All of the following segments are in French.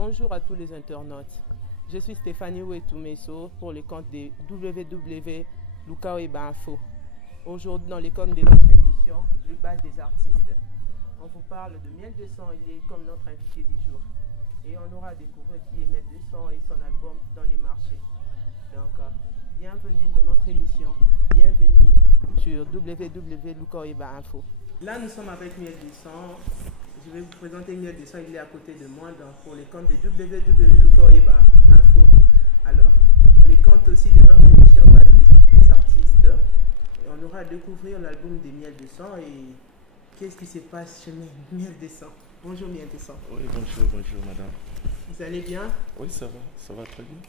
Bonjour à tous les internautes. Je suis Stéphanie Ouetoumesso pour le compte de www.lukaoeba Info. Aujourd'hui, dans le compte de notre émission, le bal des artistes, on vous parle de Miel de Sang. Il est comme notre invité du jour. Et on aura découvert qui est Miel de Sang et son album dans les marchés. Donc, bienvenue dans notre émission. Bienvenue sur www.lukaoeba Info. Là, nous sommes avec Miel de Sang. Je vais vous présenter Miel de Sang. Il est à côté de moi donc, pour les comptes de www.lukaoeba Info. Alors, les comptes aussi de notre émission base des artistes. Et on aura à découvrir l'album de Miel de Sang et qu'est-ce qui se passe chez Miel de Sang. Bonjour Miel de Sang. Oui, bonjour madame. Vous allez bien? Oui, ça va très bien.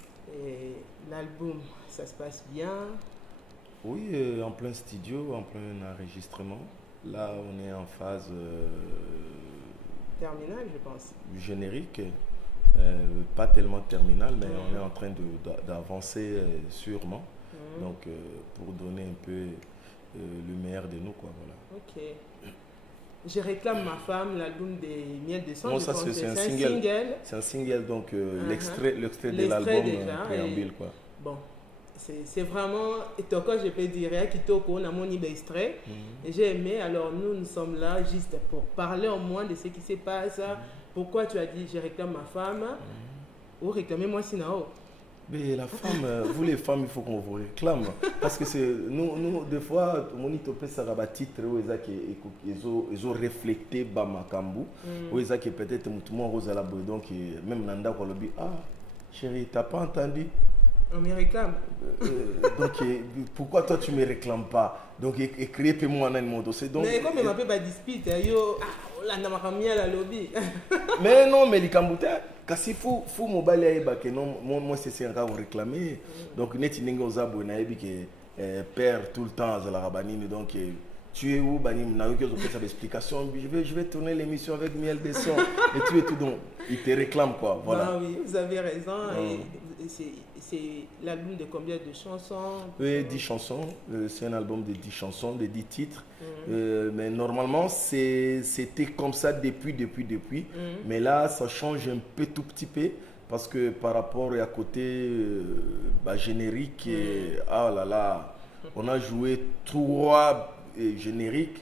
Et l'album, ça se passe bien? Oui, en plein studio, en plein enregistrement. Là, on est en phase terminale, je pense. Générique. Pas tellement terminale, mais on est en train d'avancer sûrement. Donc, pour donner un peu le meilleur de nous, quoi, voilà. Ok. Je réclame ma femme, l'album des Miel de Sang. Non, ça c'est un single. C'est un single, donc l'extrait de l'album préambule, quoi. Bon. C'est vraiment, je peux dire, on a mon extrait et j'ai aimé. Alors nous sommes là juste pour parler au moins de ce qui se passe. Pourquoi tu as dit je réclame ma femme ou réclamez-moi Sinao? Mais la femme, vous les femmes, il faut qu'on vous réclame. Parce que c'est nous, des fois, mon itopé saraba titre où ils ont reflété Bamakambu, où ils ont peut-être mutumo rose à la boue. Donc même Nanda Kolobi, ah chérie, t'as pas entendu? On me réclame. Donc, pourquoi toi tu ne me réclames pas? Donc, écrivez-moi dans mon dossier. Donc, mais comme il m'appelle pas dispute, mais non, mais les Camboutais, quand il faut mobile, moi c'est un cas où réclamer. Donc, net ningo zabo na ebi que perd tout le temps à la rabanine. Donc, tu es où? Banim n'a eu que ça explication. Je vais tourner l'émission avec Miel de Sang et tu es tout donc. Il te réclame quoi. Voilà. Bah oui, vous avez raison. C'est l'album de combien de chansons? Oui, 10 chansons. C'est un album de 10 chansons, de 10 titres. Mais normalement, c'était comme ça depuis. Mais là, ça change un peu, tout petit peu. Parce que par rapport à côté générique, ah là là, on a joué 3 génériques.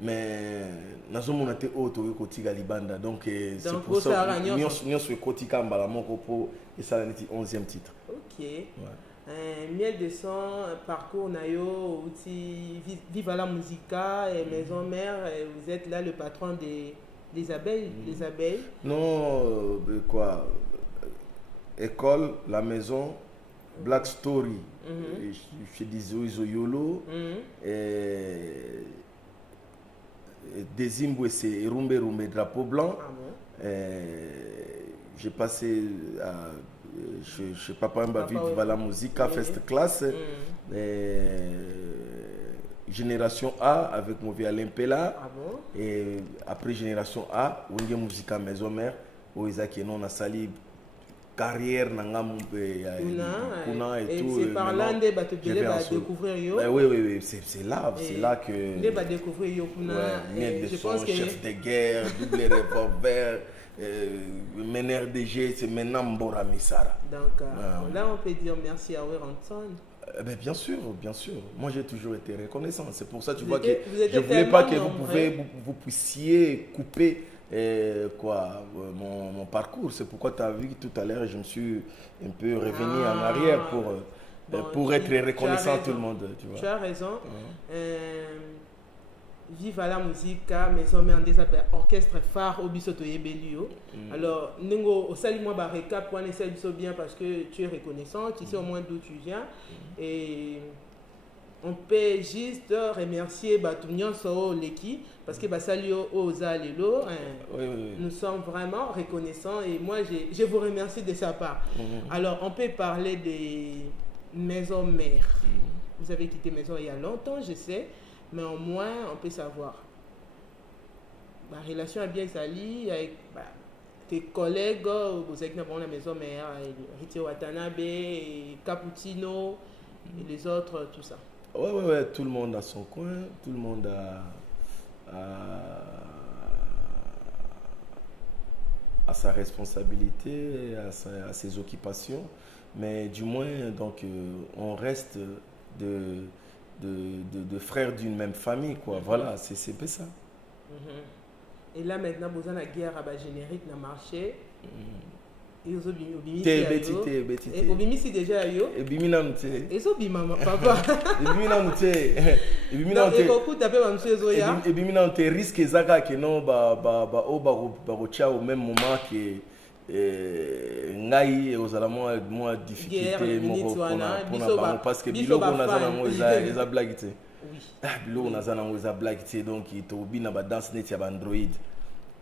Mais nous sommes été auto côté Galibanda, donc c'est pour ça que nous sommes côté Kambala Mokopo et ça c'est le 11e titre. Ok. Miel de Sang, parcours Nayo, Viva la Musica et Maison Mère. Vous êtes là le patron des abeilles, les abeilles. Non, quoi? École, la maison, Black Story. Je dis Yolo. Dezimbwe, c'est Rumbe, drapeau blanc. J'ai passé chez Papa Mba Viva la Musica, First Class. Génération A avec mon vieux Alain Pella. Et après Génération A, Wenge Musica Maison Mère, où Isaac et non a sali carrière nangam kuna et tout. C'est par là que tu vas découvrir yo. Oui, c'est là que tu vas découvrir yo kuna. Je pense que chef de guerre, double revolver, meneur de jeu, c'est maintenant Mbora Misara. Donc là on peut dire merci à Weranson. Bien sûr. Moi j'ai toujours été reconnaissant. C'est pour ça tu vois que je voulais pas que vous puissiez couper mon parcours. C'est pourquoi tu as vu tout à l'heure, je me suis un peu revenu en arrière pour être reconnaissant à tout le monde. Tu as raison. Viva la Musica, Maison Mère des Abeilles, orchestre phare au Bisoto Yebelio. Alors, Nengo, au salut moi récap pour essayer de bien parce que tu es reconnaissant, tu sais au moins d'où tu viens. Et on peut juste remercier Batounian Soro Leki parce que Basalio Ozalelo, nous sommes vraiment reconnaissants et moi je vous remercie de sa part. Alors, on peut parler des maisons mères. Vous avez quitté maison il y a longtemps, je sais. Mais au moins, on peut savoir. Ma relation est bien salie avec tes collègues, vous êtes dans la maison mère, Ritio Watanabe, Caputino, et les autres, tout ça. Ouais, tout le monde a son coin, tout le monde a à sa responsabilité, à ses occupations, mais du moins, donc, on reste de frères d'une même famille, quoi. Voilà, c'est peu ça. Et là, maintenant, vous avez la guerre à générique dans le marché. Et vous avez Obimisi déjà yo. Et Bimina mute. Et so bimama papa. Et Bimina mute. Et Bimina mute. Et beaucoup tapé ma monsieur Zoya. Et Bimina mute risque zaka que non ba rocha au même moment que ngai ozala moi difficulté moko pour parce que biloko nazana ngo eza blague te. Oui. Biloko nazana ngo eza blague te donc to bina ba danse net ya ba Android.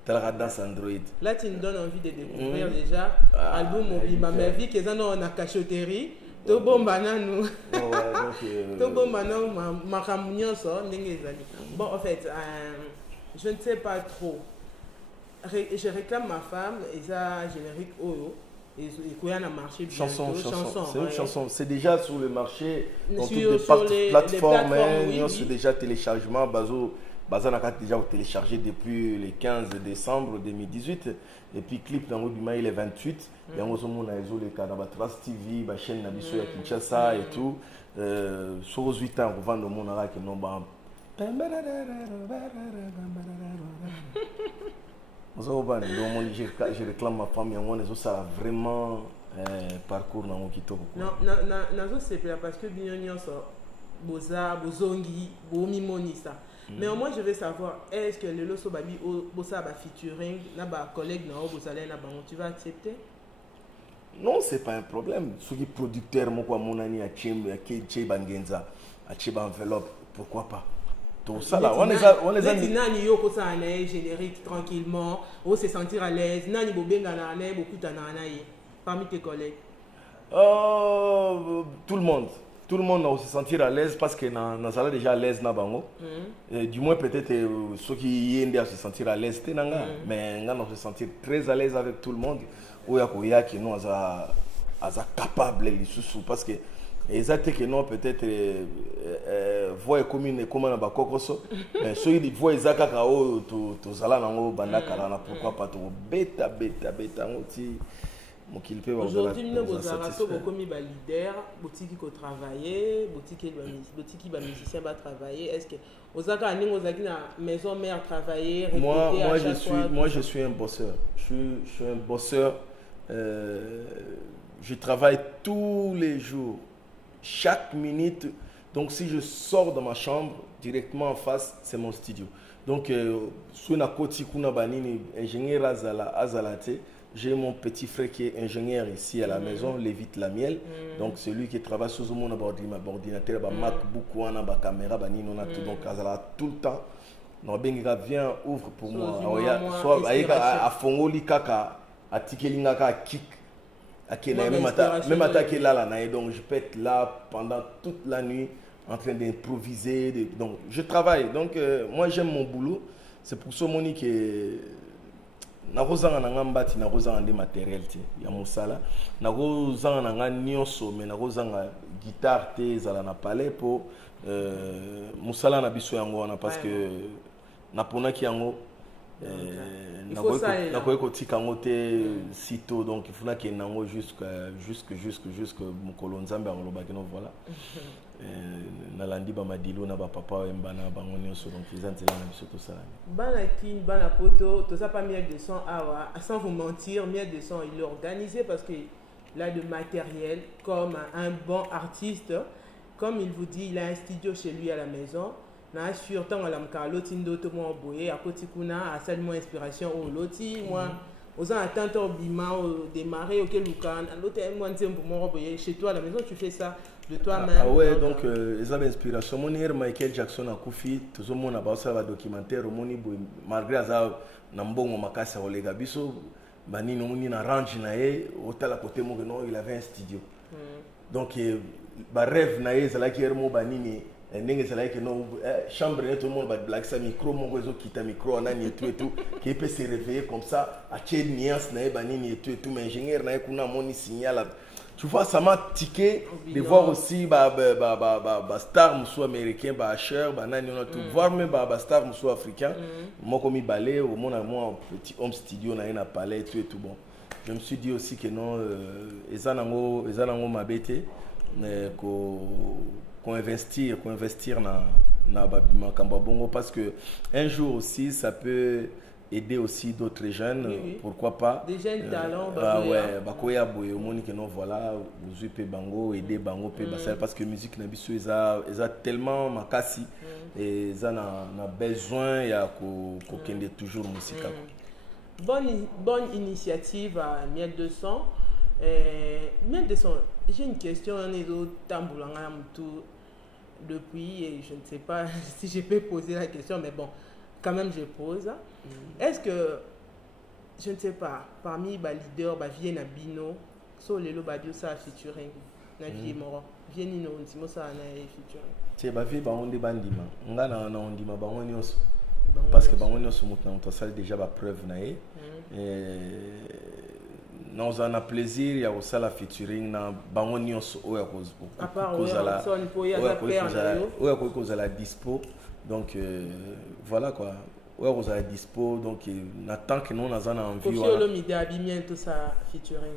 La danse Android. Là, tu nous donnes envie de découvrir déjà l'album Mobima. Mais vu qu'ils en ont en cachotterie, tout bon banane. Tout bon banane, ma camouflage ça, bon, en fait, je ne sais pas trop. Je réclame ma femme et ça générique Oyo. Et qu'il y a un marché chanson. C'est une chanson. C'est déjà sur le marché. Dans toutes les plateformes. C'est déjà téléchargement. Bazana a déjà téléchargé depuis le 15 décembre 2018 et puis clip dans Obima il est 28 et on a les canaux Trust TV la chaîne Nabiso à Kinshasa et tout sur 8 ans on vend le monde là qui non ba je réclame ma famille on est ça vraiment parcours dans mon kitoko non c'est parce que bignonio ça boza bozongi bomimoni ça. Mais au moins, je veux savoir, est-ce que le Loso Babi Bossa va featuring, n'a collègue, tu vas accepter? Non, c'est pas un problème. Ceux qui producteurs, mon ami, à Tché Bangenza, à Tché Enveloppe, pourquoi pas? Tout ça là, on les a générique tranquillement, on se sentir à l'aise, nani bobengana beaucoup tananaï parmi tes collègues. Tout le monde. Tout le monde va se sentir à l'aise parce que nous sommes déjà à l'aise dans bango. Du moins peut-être ceux qui y se sentir à l'aise mais nous va se sentir très à l'aise avec tout le monde. Où il y a qui nous a capable les sous parce que exact que non peut-être voix commune comment na bakokoso mais ceux qui voient ezaka ka o to zala nango banda kala na pourquoi pas to beta ngoti. Aujourd'hui, nous avons un leader, boutique qui travaille, boutique qui musicien va travailler. Est-ce que vous avez une maison mère travailler? Moi, je suis un bosseur. Je suis un bosseur. Je travaille tous les jours, chaque minute. Donc, si je sors de ma chambre, directement en face, c'est mon studio. Donc, sur la côte, ingénieur Azalate. J'ai mon petit frère qui est ingénieur ici à la maison, Lévite Lamiel. Donc, c'est lui qui travaille sur mon ordinateur, MacBook, ma caméra, on a tout. Donc, tout le temps. Donc, viens, ouvre pour moi. Soit à Fongoli Kaka, à Tikelinga Kik, même attaquer là. Donc, je peux être là pendant toute la nuit en train d'improviser. Donc, je travaille. Donc, moi, j'aime mon boulot. C'est pour ça que nakozanga na ngambati nakozanga des matériel te ya musala nakozanga na nga nyonso mais nakozanga guitare te zala na palais pour musala na biso yango wana parce que naponaki yango nakoki kotika yango te sitôt donc il faut que nango jusque mokolo nzambe akolobaki no voilà nalandi bamadilo na bapapa embana bango nyonso donc eza nzela na biso tosala bana kin bana poto toza pas miel de son awa sans vous mentir miel de son il est organisé parce que là de matériel comme un bon artiste comme il vous dit il a un studio chez lui à la maison na sur tant la mkalo tindo to mo boye à côté kuna a seulement inspiration au loti moi aux attentes au bima au démarrer auquel lukan l'autre moi nzembo mo boye chez toi à la maison tu fais ça de toi-même. Ah ouais, donc ils avaient inspiration. Mon hier Michael Jackson a Koufi, tout le monde a passé un documentaire. Malgré ça, Nambongo Makasa Olega Biso, Bani Nomuni na range nae, hôtel à côté mon il avait un studio. Donc rêve nae, c'est là qu'il y a mo Bani c'est là que non chambre tout le monde va black ça micro mon réseau qui t'a micro on a et tout qui peut se réveiller comme ça à quelle nuance nae Bani et tout mais ingénieur nae kuna moni signal tu vois, ça m'a tiqué de voir aussi star musu américain, Asher, tout, voir même star musu africain. Moi, comme il balait, au moins, moi, petit home studio, on a un palais et tout bon. Je me suis dit aussi que non, ils ont ma bête, qu'on investir dans Kambabongo parce que un jour aussi, ça peut aider aussi d'autres jeunes, pourquoi pas. Des jeunes talents. Bakoya boye au monde que non voilà, vous pe bango aider bango pe basal parce que musique na biso ils a tellement makasi et ils en a besoin ya ko kende toujours musique. Bonne initiative à Miel 200. Miel 200, j'ai une question on est au Tamboulanga tout depuis et je ne sais pas si je peux poser la question mais bon, quand même je pose. Est-ce que je ne sais pas, parmi les leaders, Vie na Bino, so lelo badio ça featuring na Vie moro. Vie ni no ntimo ça na featuring. C'est Vie ba onde bandima. Nga na ondima ba oni oso. Parce que ba oni oso mutna mutosal déjà ba preuve na e. Nous avons plaisir ya osala featuring na ba oni oso o ya kozala. O ya kozala dispo. Donc voilà quoi. Ouais, vous avez dispo, donc n'attend que nous on a envie. Kofi Olomide a bien tout ça featuring.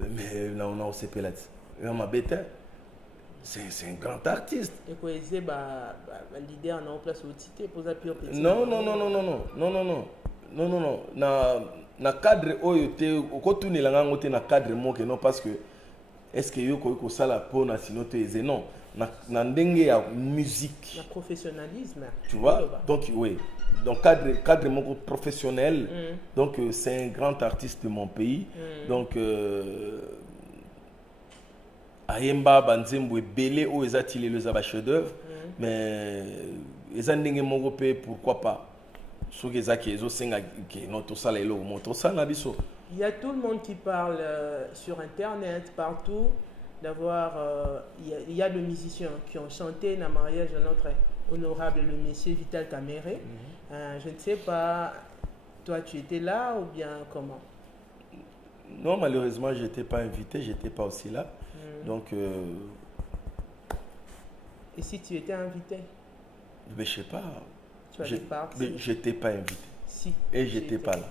Mais là on a aussi pellet. Ma bête, c'est un grand artiste. Et quoi c'est leader en place au titre pour ça pure petit. Non. Na cadre oyote okotuni langa ngote na cadre mo que non parce que est-ce que yo ko sala pona sinon te non na ndenge ya musique. Na professionnalisme. Tu vois? Donc oui. Donc cadre mon professionnel, donc c'est un grand artiste de mon pays, donc Ayemba Banzembo Belé ou Ezatile les chef d'œuvre, mais Ezandenge Morope pourquoi pas, il y a tout le monde qui parle sur internet partout d'avoir il y a des musiciens qui ont chanté dans le mariage de notre honorable le monsieur Vital Kamere. Je ne sais pas, toi tu étais là ou bien comment? Non, malheureusement, je n'étais pas invité, je n'étais pas aussi là. Donc. Et si tu étais invité? Mais je ne sais pas. Je n'étais pas invité. Si. Et je n'étais pas là.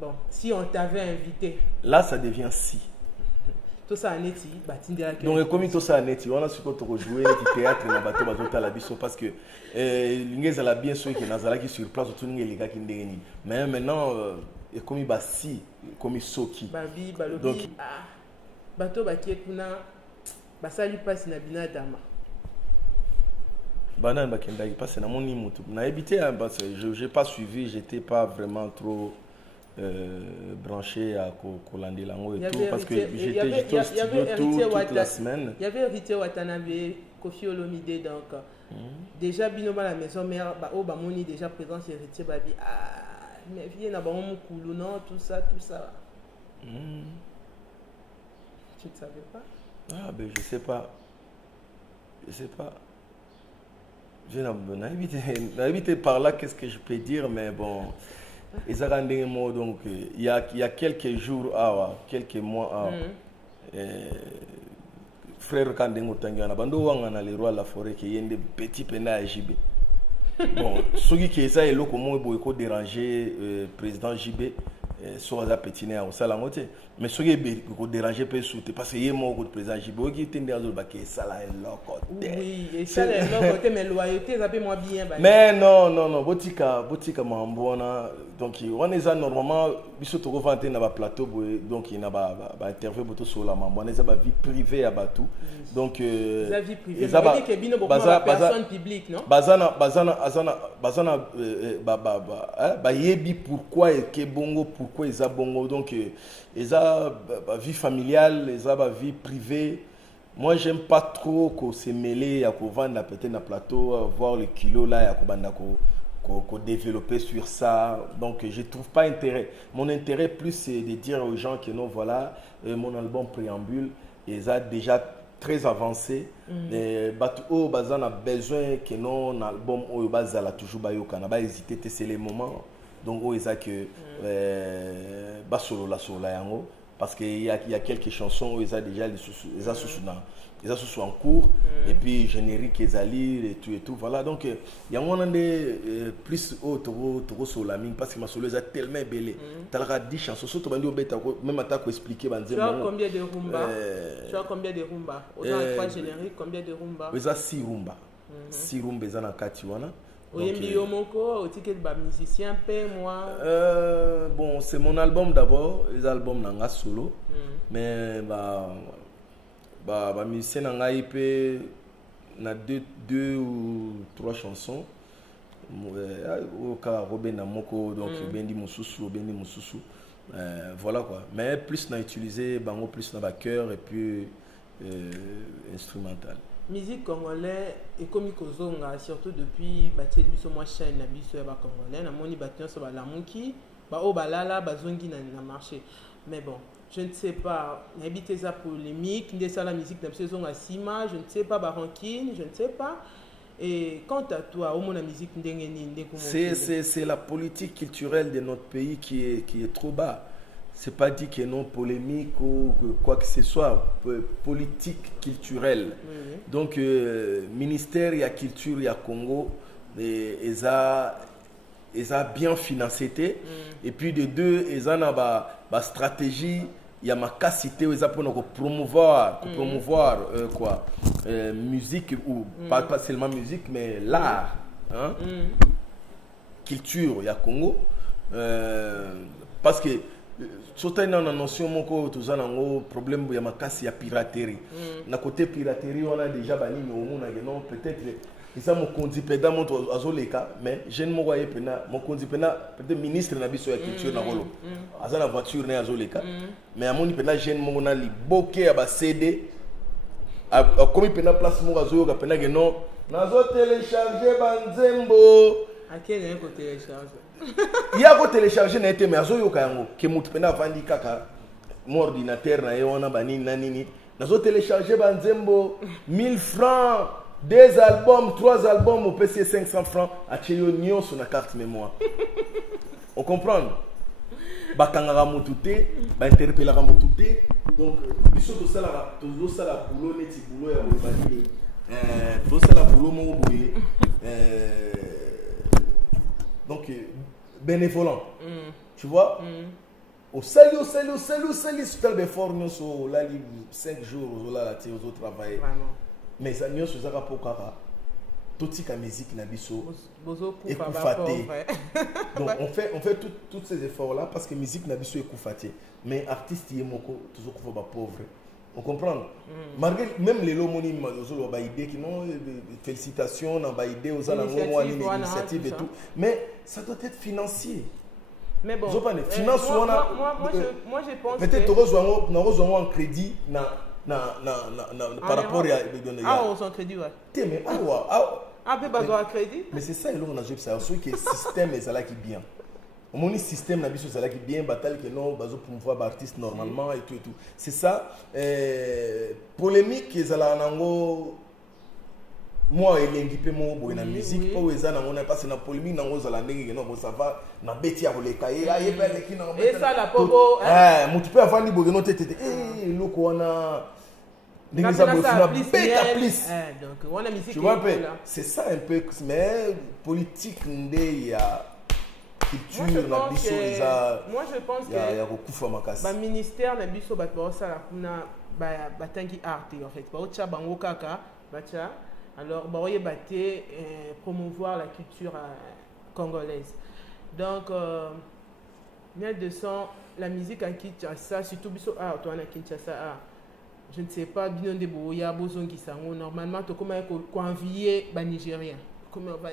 Bon, si on t'avait invité. Là, ça devient si. Tout ça en est-il? Donc, comme tout ça en est-il, on a su qu'on jouer au théâtre dans le bateau parce que les a bien sûr que Nazala qui sur place, tout le monde qui ndengeni. Mais maintenant, comme il va si, comme il soki. Babi, balobi, bateau qui est kuna, basali passe na bina dama. Banan bakenda il passe na mon imutu. Na habité parce que je n'ai pas suivi, j'étais pas vraiment trop branché à Kolande Lango et tout parce que j'étais au studio toute la semaine. Il y avait Héritier Watanabe, Kofi Olomide donc déjà Binoba la maison mère au Bamoni déjà présent chez Héritier Babi mais viens na bango mukulu non tout ça tu ne savais pas? Ah ben je sais pas je n'ai évité par là qu'est-ce que je peux dire mais bon. Donc, il y a quelques jours, quelques mois, frère Kandengo Tangiana, Bando Wangana, les rois de la forêt, qui est un petit pénal à JB. Bon, ceux qui est ça, et l'autre, comment il faut déranger président JB, soit à pétiner au Salamote. Mais ceux qui ont dérangé, parce qu'il y a un président JB, qui était dans le baquet, ça là, est là, côté. Oui, et ça, est là, côté, mais loyauté, ça peut moins bien. Mais non, Botika, Mambona. Donc, on est normalement, biso to vanter na ba plateau donc il na ba interview boto sur la mambo, on est ba vie privée à Batou. Donc la vie privée, ça veut dire que bino beaucoup personne publique, non? Bazana yebi pourquoi et que bongo pourquoi ils a bongo donc ils a vie familiale, ils a vie privée. Moi, j'aime pas trop qu'on se mêle à qu'on vende peut-être na plateau, voir le kilo là à qu'on développer sur ça, donc je trouve pas intérêt. Mon intérêt plus c'est de dire aux gens que non voilà mon album préambule il a déjà très avancé. Batu bazan a besoin que non album o bazala toujours bayoka na ba hésiter c'est les moments donc o eza que basolo la yango parce qu'il y a quelques chansons où ils ont déjà ils sont en cours, et puis générique ils allient et tout, voilà. Donc il y a un plus autour sur la mine parce que ma solo est tellement belle. Tu as 10 chansons, surtout même à expliquer. Tu as combien de rumba? Tu as combien de rumba? Aux 3 génériques, combien de rumba? Ils ont 6 rumba. 6 rumba, ils ont 4 wana. Oui, musicien, moi. Bon, c'est mon album d'abord, les albums nanga solo, mais musicien nanga IP na 2 ou 3 chansons. Au cas Robin Namoko, donc Bendi Moussousou, voilà quoi. Mais plus n'a utilisé bango plus na cœur et puis instrumental. Musique congolais et comme kozonga surtout depuis batel biso moi chaîne na biso ya ba congolais na moni batien so ba lamuki ba o balala bazongi na marché. Mais bon, je ne sais pas, habiter ça polémique, ça la musique na biso zonga sima, je ne sais pas ba rancune, je ne sais pas. Et quant à toi, au la musique c'est la politique culturelle de notre pays qui est trop bas. C'est pas dit qu'il y ait non polémique ou quoi que ce soit, politique culturelle. Donc, ministère, il y a culture, il y a Congo, et ils ont bien financé. Et puis, de deux, ils ont une stratégie, il y a ma capacité, ils ont pour promouvoir quoi, musique, ou pas seulement musique, mais l'art. Hein? Culture, il y a Congo. Parce que surtout dans la notion moko tout ça nango problème ya makasi ya piraterie na côté piraterie on a déjà bani mais on peut-être ça mon conduit pédant mon azoleka mais jeune moko ye pena mon conduit pena peut-être ministre na biso ya culture na rolo azana voiture na azoleka mais amoni pena jeune moko na liboke ya ba CD a comme pena place moko azoyoka pena que non nazo télécharger banzembo à quel est côté télécharger il y a quoi télécharger na été mais azoyo kayango ke mutu pena vandi kaka mon ordinateur na yona banini nanini nazo télécharger banzembo 1000 francs 2 albums 3 albums au PC 500 francs a cheyo nyo sur la carte mémoire on comprend bakangara mututé ba interpeller mututé donc biso to sala boulot neti boulot ya banini to sala boulot mo boye donc bénévolant tu vois au salut sur le fort nous sur la 5 jours là la tire au travail mais ça nous sur ça pour kara toute la musique na biso et koufaté donc on fait tous ces efforts là parce que musique na biso est koufaté mais artiste y moko toujours faut pas pauvre on comprend malgré même les lomoni mazolo ba idée qui non félicitations na ba idée aux alentours initiative et tout mais ça doit être financier. Mais bon, moi je pense peut-être nous en crédit par rapport à on en crédit ouais. Mais crédit. Mais c'est ça on a joué ça sur que système est là qui bien. Mon système na biso ça qui bien bataille que non bazo promouvoir artiste normalement et tout. C'est ça polémique qu'ils ala nango moi elengi pe mo boy na musique po eza na ngona parce na polémique na ngoza la ndenge non ça va na beti ya koleka ye pe le kina et ça la popo mutu pe avandi boy no tete loko wana ndenge za boy na beta plus donc wana musique tu vois c'est ça un peu mais politique ndé ya culture na biso eza moi je pense que ya kokufa makasi ba ministère na biso ba sala kuna ba tangi art en fait ba ocha bango kaka bacha alors baoye baté promouvoir la culture congolaise donc bien de sang la musique en Kinshasa surtout biso art toi na Kinshasa je ne sais pas bien de boya bozongi sango normalement to comment convier ba nigérien comment on va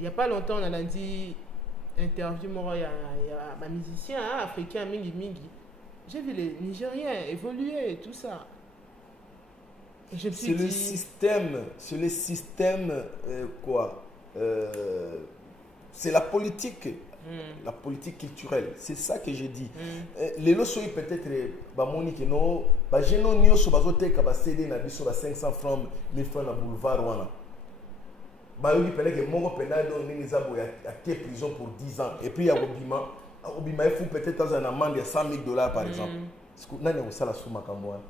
il y a pas longtemps on a dit interview moi il y a un musicien africain mingi j'ai vu les Nigériens évoluer tout ça. C'est le système quoi c'est la politique culturelle, c'est ça que je dis. Les lois peut-être monique no ba jeno nyoso bazoteka ba CD na biso ba 500 francs 1000 francs na boulevard wana ba yoki pele que moko penado ndingi zabo ya prison pour 10 ans et puis ya obima il faut peut-être dans un amende de $100,000 par exemple. Nani au sala sous makambo wana.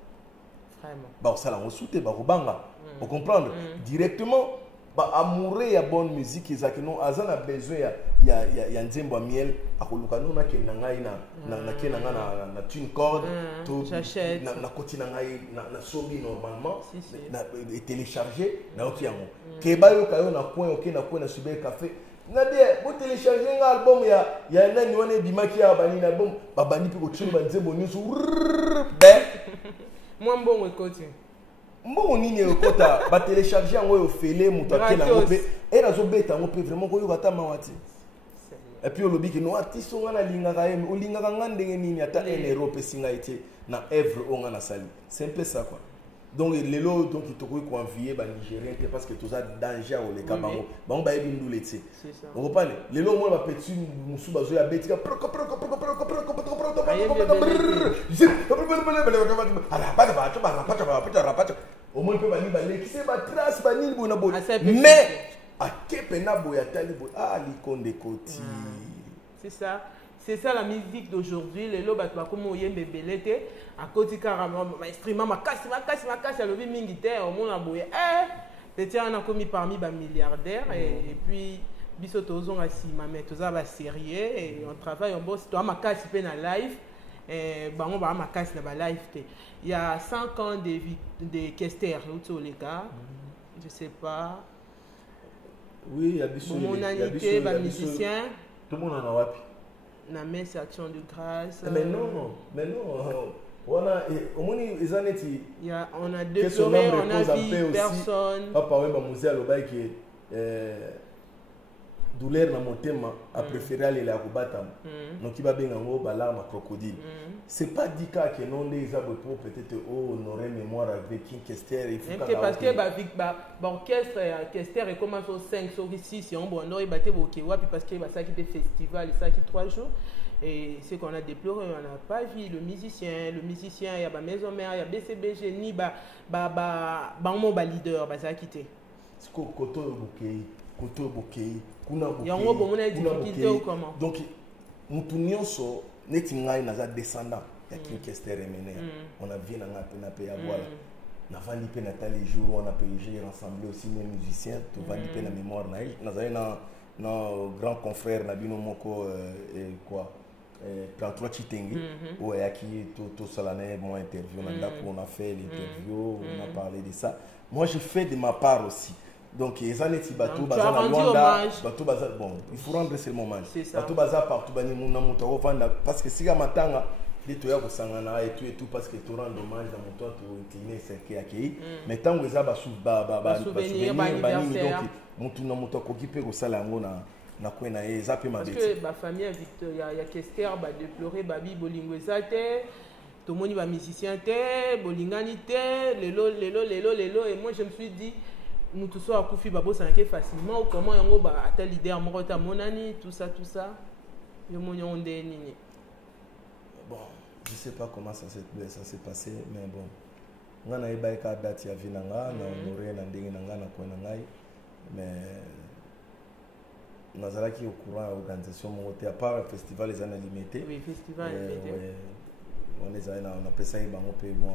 Vraiment. Ba au sala on soute ba robanga. Vous comprenez directement ba amoureux ya bonne musique ezaki non azana besoin ya nzembo miel akoluka no na kena ngai na kena na tune corde to na kotina ngai na sombi normalement na télécharger na okiango ke ba yo kayo na coin OK na coin na subir café na de bo télécharger un album ya nani wana bimaki ya bani na album ba bani pe ko tune ba nzembo nyusu moi mbongo ekoti mbongo nini ekota ba télécharger yango yo fele muto akena ngo pe et nazo beta ngo pe vraiment ko yo kata mawati et puis olobi ke no artiste ngana lingaka yeme olingaka ngandenge nini ata €1 pe singa ite na œuvre ongana sali c'est un peu ça quoi. Donc lelo donc il toko ko envier ba nigérien parce que tout ça danger au le kabango bango ba yebi ndule tse on va parler lelo mo ba petit musu bazo ya betika au moins peut bani balé qui c'est ba trace bani bona bona mais à kepena boya tali bo li konde koti c'est ça la musique d'aujourd'hui les loba ba comme oyembe belete à côté carrément instrument makasi alobi mingi te au monde boya petit on a commis parmi ba milliardaires et puis biso tozonga sima mais toza ba sérieux et on travaille on bosse to makasi pe na live bango ba makasi na ba live te il y a 5 ans de Kester autour les gars je sais pas oui il y a biso monanité ba musicien tout le monde en a wapi na messe action de grâce mais non on a on a déploré on a vu personne papa ouais ba musée alobai que douleur na motema a préféré aller la kubata donc il va bien ngo balarme crocodile c'est pas dit que non des pour peut-être honorer mémoire avec King Kester il faut parce que ba orchestre Kester et commence au 5 sur 6 on bon non il battait boké wapi parce que ça qui était festival ça qui 3 jours et ce qu'on a déploré on n'a pas vu le musicien il y a ba maison mère il y a BCBG ni ba mon leader ba ça quitté ce que koto boké kuna boké yango bomona difficulté ou comment donc mutu nyonso neti ngai naza descendant ya King Kester Emene on a vu na ngapena pe ya voilà na vandi pe na tali jour on a payé rassemblé aussi les musiciens to vandi pe na mémoire na nazali na grand confrère na bino moko quoi 33 Chitengi où yaki to salane mon interview on a fait l'interview on a parlé de ça moi j'ai fait de ma part aussi. Donc les années bateau baza na Luanda bateau baza bon il faut rendre seulement hommage bateau baza partout bani muna moto vanda parce que siga matanga les toya ko sangana et tout parce que tu rends hommage dans mon temps to incliner c'est qui accueilli mais tant que ça ba souvenir bani donc mutu na moto ko kipe ko sala ngo na kwena zape mabeti parce que ba famille Victoria ya Kester ba déplorer babi bolingo ezate tout le monde va musicien te bolingani te lelo et moi je me suis dit nous tous soit akufi babo sanké facilement ou comment yango ba ata leader moko ta monani tout ça yo monyo ndé nini bon je sais pas comment ça s'est passé mais bon ngana eba ka date ya vinanga na honoré na ndenge na ngana ko na ngai mais nazala qui au courant organisation mon à part festival les années limitées oui festival limité on les a appelé ça bango pe moi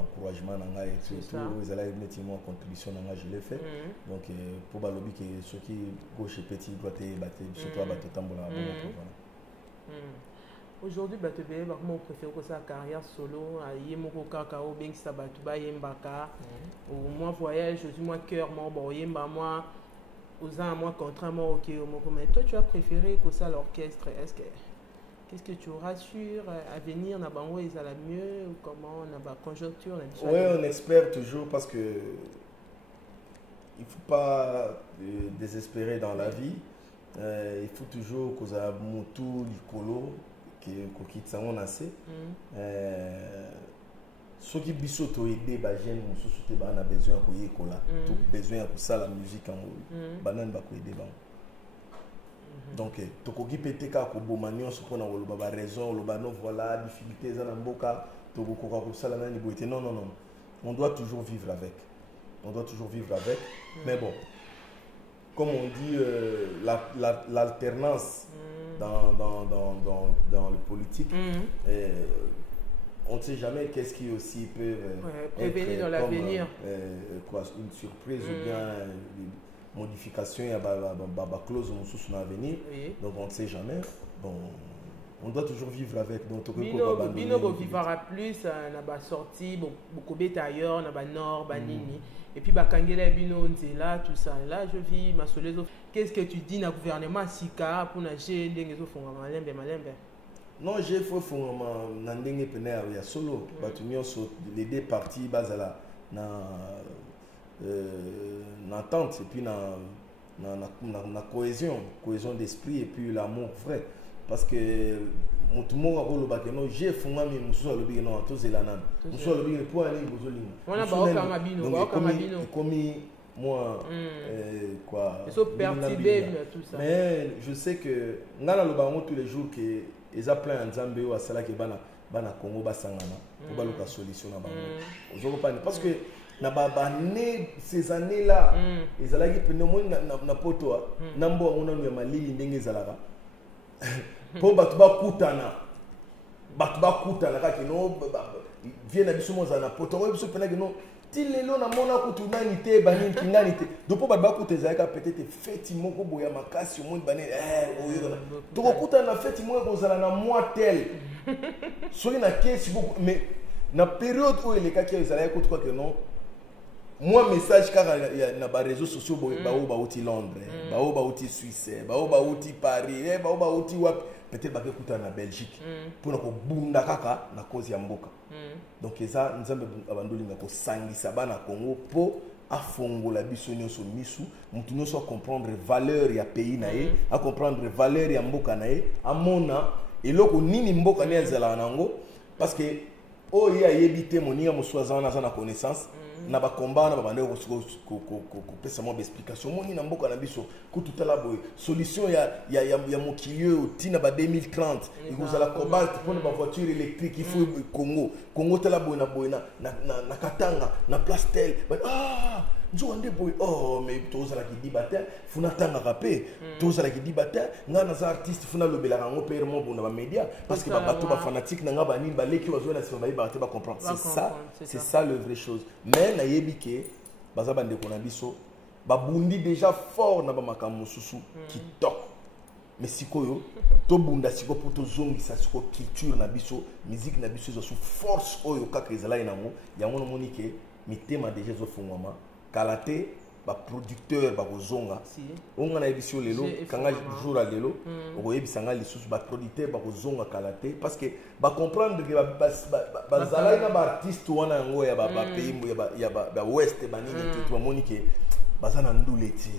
encouragement na ngai et tout ils allaient mettre moi contribution na ngai je l'ai fait donc pour balobi que ceux qui gauche petit droite battre surtout à battre tambola aujourd'hui bato be ba comment préfère que sa carrière solo aye moko kaka o bengi sa bato ba yembaka au moi voyage au moi cœur moi bon yemba moi aux ans moi contrairement OK moko mais toi tu as préféré que ça l'orchestre qu'est-ce que tu rassures à venir na bango ils la mieux ou comment na ba conjoncture na ouais on espère toujours parce que il faut pas désespérer dans la vie il faut toujours que ça mutu likolo que kokitsa on assez ceux qui biso to aider ba jeune mususu te ba na besoin ko yekola tout besoin pour ça la musique en banane ba ko aider ba donc tokoki peteka ko bomanion so pona woloba ba raison woloba no voilà difficulté za na mboka tokokoka ko sala na ni boité non on doit toujours vivre avec mais bon comme on dit l'alternance dans le politique. On ne sait jamais qu'est-ce qui aussi peut prévenir dans l'avenir. Une surprise ou bien une modification, il y a une clause sous l'avenir. Donc on ne sait jamais. Bon, on doit toujours vivre avec. Donc, Bino vivra plus, on a sorti, beaucoup d'ailleurs, on a nord, banini. Et puis, Bakangela Bino Nzela, tout ça. Là, je vis ma soleil. Qu'est-ce que tu dis dans le gouvernement Sika pour nager des malembe? Non, j'ai fait nandenge pene ya solo. Les deux parties basala na entente et puis na cohésion d'esprit et puis l'amour vrai. Parce que tout le monde a rôle baké non j'ai fondé mais musu alobi non to zelana musu alobi pour aller bozolinga on a ba kamabino comme moi quoi so perturber tout ça mais je sais que ngana loba tous les jours que ils a plein nzambe o asala ke bana Congo basangana pour ba loka solution na bango ozoko pas parce que na né ces années là ils allaient pneumonie na poto na mbo on a malili ndenge zalaka pour batu bakutana kaki no viena biso moza na poto oyo biso pena no tilelo na mona kutu nani te bani kingani te dopo batu bakuteza ka peut-être fête moko boya makasi au monde bani oyo to kutana na fête moko kozala na mois tel soki na kesi beaucoup mais na période où les kaki ezala kutu quoi que non moi message car na ba réseaux sociaux bauti Londres bauti Suisse bauti Paris bauti peut-être bakuta na Belgique pour na ko bunda kaka na cause ya mboka donc eza nzambe abandoli na ko sangisa bana Congo po afongola biso nyonso misu mutu nyonso comprendre valeur ya pays na ye a comprendre valeur ya mboka na ye amona eloko nini mboka ne ezala nango parce que ya yebite moninga moswaza na za connaissance na ba combat na ba bande ko pesa mo explication moni na mboka na biso ko tutala boy solution ya mokilieu otina ba 2030 ikozala cobalt pour ba voiture électrique il faut Congo tala boy na Katanga na place tel nzonde boy mais tozala ki dibata funa tanga rapé tozala ki dibata ngana za artiste funa lobela rango père mo bona ba média parce que bato ba fanatique na nga ba nini ba leki wazo na sima ba te ba comprendre c'est ça le vrai chose mais na yebike baza bande ko na biso ba bundi déjà fort na ba makambo susu ki tok mais sikoyo to bunda siko pour to zongi sa siko culture na biso musique na biso zo force oyo kaka ezala inango yango no monike mitema déjà zo fungwama kalate ba producteur ba kozonga onga na ebisio lelo kanga jour à lelo o yebisanga lisusu ba producteur ba kozonga kalate parce que ba comprendre que ba zala na ba artiste wana ngo ya ba pays ya ba west ba nini tout monique bazana nduleti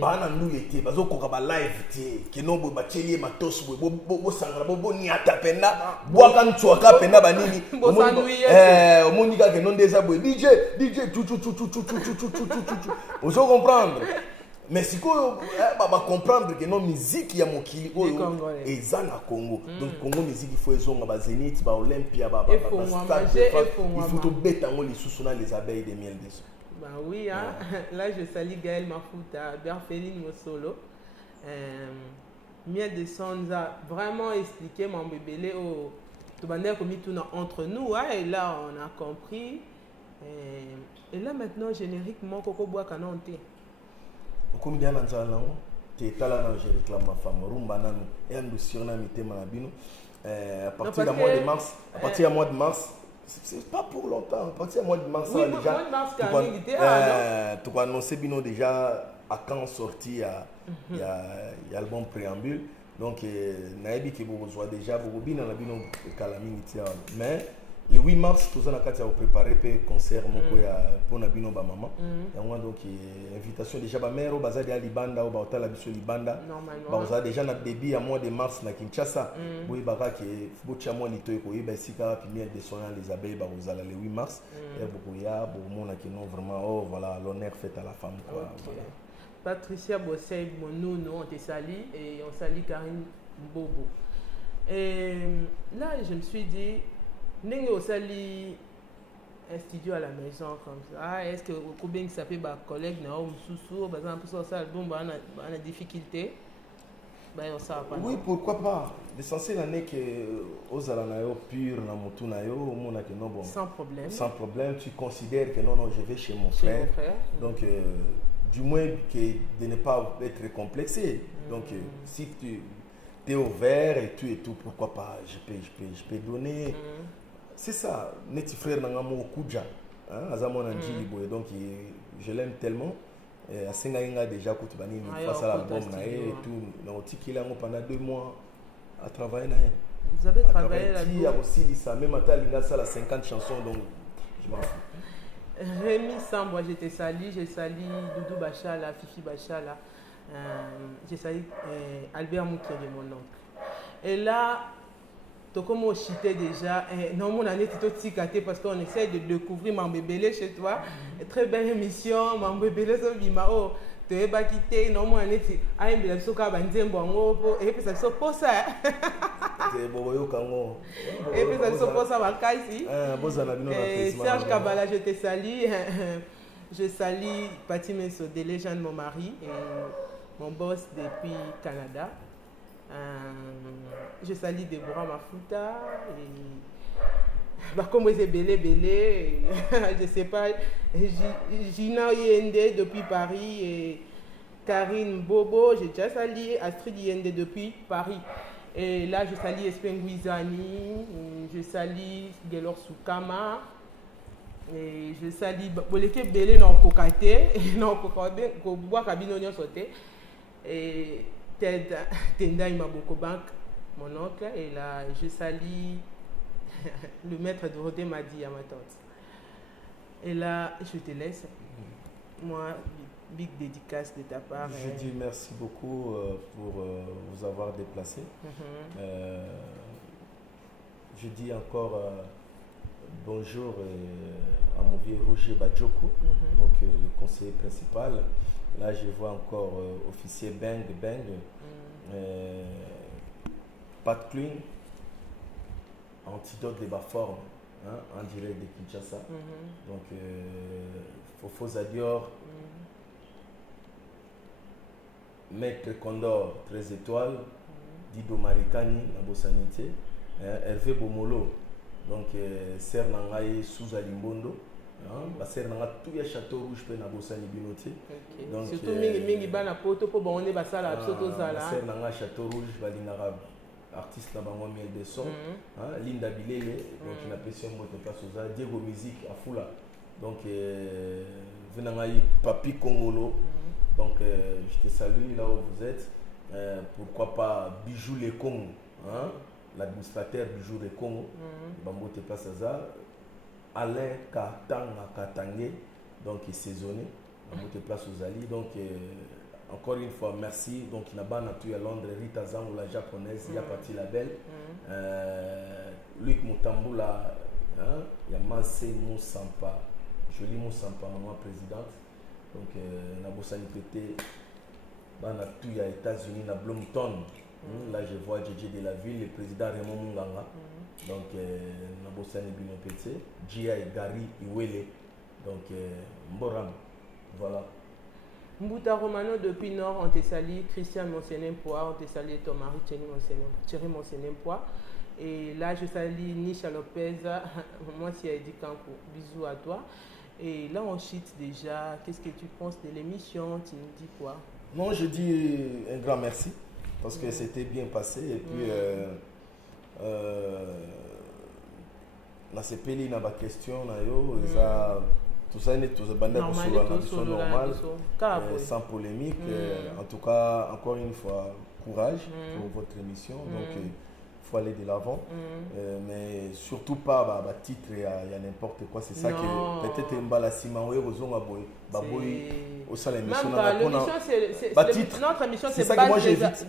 bana nduleti bazokoka ba live ti kenobo ba chelie matos bo sangara bo ni atapenda bwaka ntwaka penda banini omonika ke non des abwe DJ tu on se comprendre mais si ko ba comprendre que non musique ya mokili oyo ezana Congo donc Congo musique il faut ezonga ba Zénith ba Olympia ba stade il faut to beta ngo lisusu na les abeilles de miel des. Bah oui, hein? Là je salue Gaël Mafuta, Berfeline Mosolo. Miel de Sanza, vraiment expliqué mon bébé au Tobaner comme tout entre nous, hein? Et là on a compris. Et là maintenant, génériquement, Coco Bois Canonté. Comme bien dans la langue, tu es là, je réclame ma femme, Rumba Nanou, et un dossier on a mis Manabino. À partir du mois de mars, à partir du mois de mars. C'est pas pour longtemps. À partir du mois de mars, oui, déjà, tu as annoncé Bino déjà à quand sorti il y a l'album préambule. Donc, Naïbi qui vous reçoit déjà, vous Bino mais le 8 mars, tout ça, on a préparé un concert pour Nabino Bamama. Donc, invitation déjà, ma mère, Bazadi à Libanda, au Baotala Bisso Libanda. Normalement. Déjà, notre début à mois de mars, na Kinshasa. Oui, Baka qui est Boucha moi, Lito, et Bessika, puis miel de soins, les abeilles, Barozala, le 8 mars. Et beaucoup, il y a beaucoup de monde qui n'ont vraiment, oh, voilà, l'honneur fait à la femme. Quoi, voilà. Patricia Bossey, mon nounou, on te salue, et on salue Karine Bobo. Et là, je me suis dit, N'est-ce aussi un studio à la maison comme ça? Est-ce que vous pouvez s'appeler ma collègue Naom Soussou, par exemple, sur ça album, on a difficulté? Oui, pourquoi pas. L'essentiel est que aux alanayo pur na mutu na yo mona que non bon. Sans problème. Sans problème, tu considères que non je vais chez mon frère. Donc du moins que de ne pas être complexé. Donc si tu es ouvert et tout, pourquoi pas, je peux donner. C'est ça, mes petits frères n'ont pas kuja. Donc je l'aime tellement. À Sengaïnga déjà, quand tu face à l'album et tout, pendant 2 mois à travailler. Vous avez travaillé là-dessus? Il y a aussi ça, même à Talinga, ça, 50 chansons, donc je m'en fous. Rémi Sambo, j'étais sali, j'ai sali Doudou Bachala, Fifi Bachala, j'ai sali Albert Moukier de mon oncle. Et là, comme on chitait déjà, non, mon année est parce qu'on essaie de découvrir Mambo Bélé chez toi. Très belle émission, Mambo Bélé sur Vimao. Tu es pas quitté, non, mon année est à une belle soca, Banzembo, et puis ça se pose ça. Et puis ça se pose à Kaisi. Serge Kabala, je te salue. Je salue Pati Messo, de légende, mon mari, et mon boss depuis Canada. Je salue Deborah Mafuta et comme c'est belé je sais pas, Gina Yende depuis Paris et Karine Bobo, j'ai déjà salué Astrid Yende depuis Paris. Et là je salue Espenguizani, je salue Gelor Soukama et je salue Boleke Belé non Kokate non Kokate ko bois cabine on sauté et Tenda Imaboko Bank, mon oncle, et là je salue le maître de Rodé m'a dit à ma tante. Et là je te laisse. Moi, big dédicace de ta part. Je dis merci beaucoup pour vous avoir déplacé. Je dis encore bonjour à mon vieux Roger Badjoko, donc le conseiller principal. Là, je vois encore officier Bang, Pat Clean, antidote de Baforme, en direct de Kinshasa. Donc, Fofo Zadior, Maître Condor, 13 étoiles, Dido Marikani, Nabosanité, Hervé Bomolo, donc Ser Nangaye Souza Limbondo. Parce que tout le château rouge peut nabosani binoté. Donc surtout mingi bana poto po bon on est basala absolument ça là. C'est dans le château rouge balinara artiste là bango miel de son. Linda Bilele donc il a passé un mot de place aux Diego Musique à Fula. Donc venangai Papi Congolo. Donc je te salue là où vous êtes. Pourquoi pas Bijou les Congo, l'administrateur Bijou les Congo. Bango te place à Alain Katanga, donc il est saisonnier, on te place aux alliés. Donc encore une fois merci. Donc il n'a pas nature à Londres, Rita Zango la japonaise, il y a parti la belle, Luc Mutambula, il y a Mansé Moussampa, Jolie Moussampa, maman présidente. Donc na Bossani Pété, dans nature à États-Unis, na Bloomington. Là je vois JJ de la ville, le président Raymond Munganga. Donc, Nabosani Binopete, Gia et Gary Iwele, donc Mboram, voilà. Mbouta Romano depuis Nord, on te salue, Christian Monsenempois, on te salue ton mari Thierry Monsenempois. Et là, je salue Nisha Lopez, moi c'est Eddie Kanko, bisous à toi. Et là, on chite déjà, qu'est-ce que tu penses de l'émission, tu nous dis quoi? Non, je dis un grand merci, parce que c'était bien passé, et puis... na sepeli na ba question na yo tout ça n'est tout bande normal sans polémique. En tout cas encore une fois courage pour votre émission. Donc il faut aller de l'avant, mais surtout pas bah titre il y a n'importe quoi. C'est ça que peut-être mbala simanwe rozonga boy baboy au sein l'émission notre émission c'est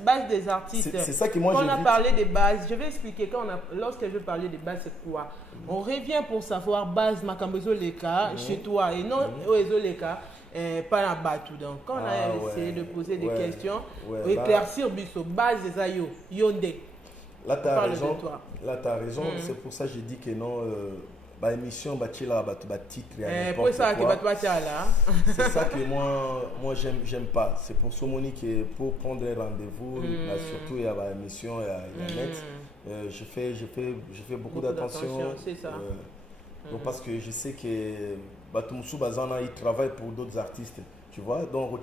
base des artistes. C'est ça que moi quand on a parlé des bases, je vais expliquer lorsque je veux parler des bases c'est quoi. On revient pour savoir base makambezo leka chez toi et non oezo leka pas la batou. Donc quand on a essayé de poser des questions éclaircir biso base des ayo yonde. Là, tu as raison. C'est pour ça que j'ai dit que non, bah émission bah titre pour ça que là c'est ça que moi j'aime pas. C'est pour ce Monique pour prendre un rendez-vous surtout il y a bah émission il y a net je fais beaucoup d'attention c'est ça. Donc parce que je sais que Batumsu Bazana il travaille pour d'autres artistes, tu vois. Donc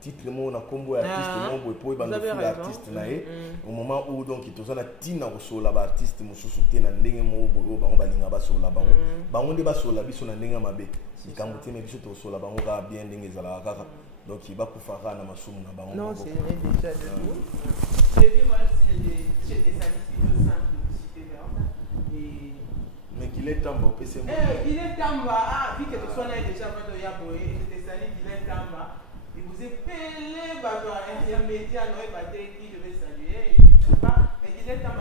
titre mon na combo artiste mon boy pour l'artiste naé au moment où donc il tozana tina ko sola ba artiste mususu te na ndenge mo boyo bango balinga ba sola bango nde ba sola biso na ndenge mabe ikambuti me biso to sola bango ga bien ndenge zala kaka donc il va kufara na masumu na bango. Non, c'est déjà de tout. Et puis moi c'est des statistiques simples et mais qu'il est temps pour PC. Il est temps vu que tu sois là déjà quand il y a boy c'était ça il est temps et vous épelez bah un média non pas qui je vais saluer mais il est temps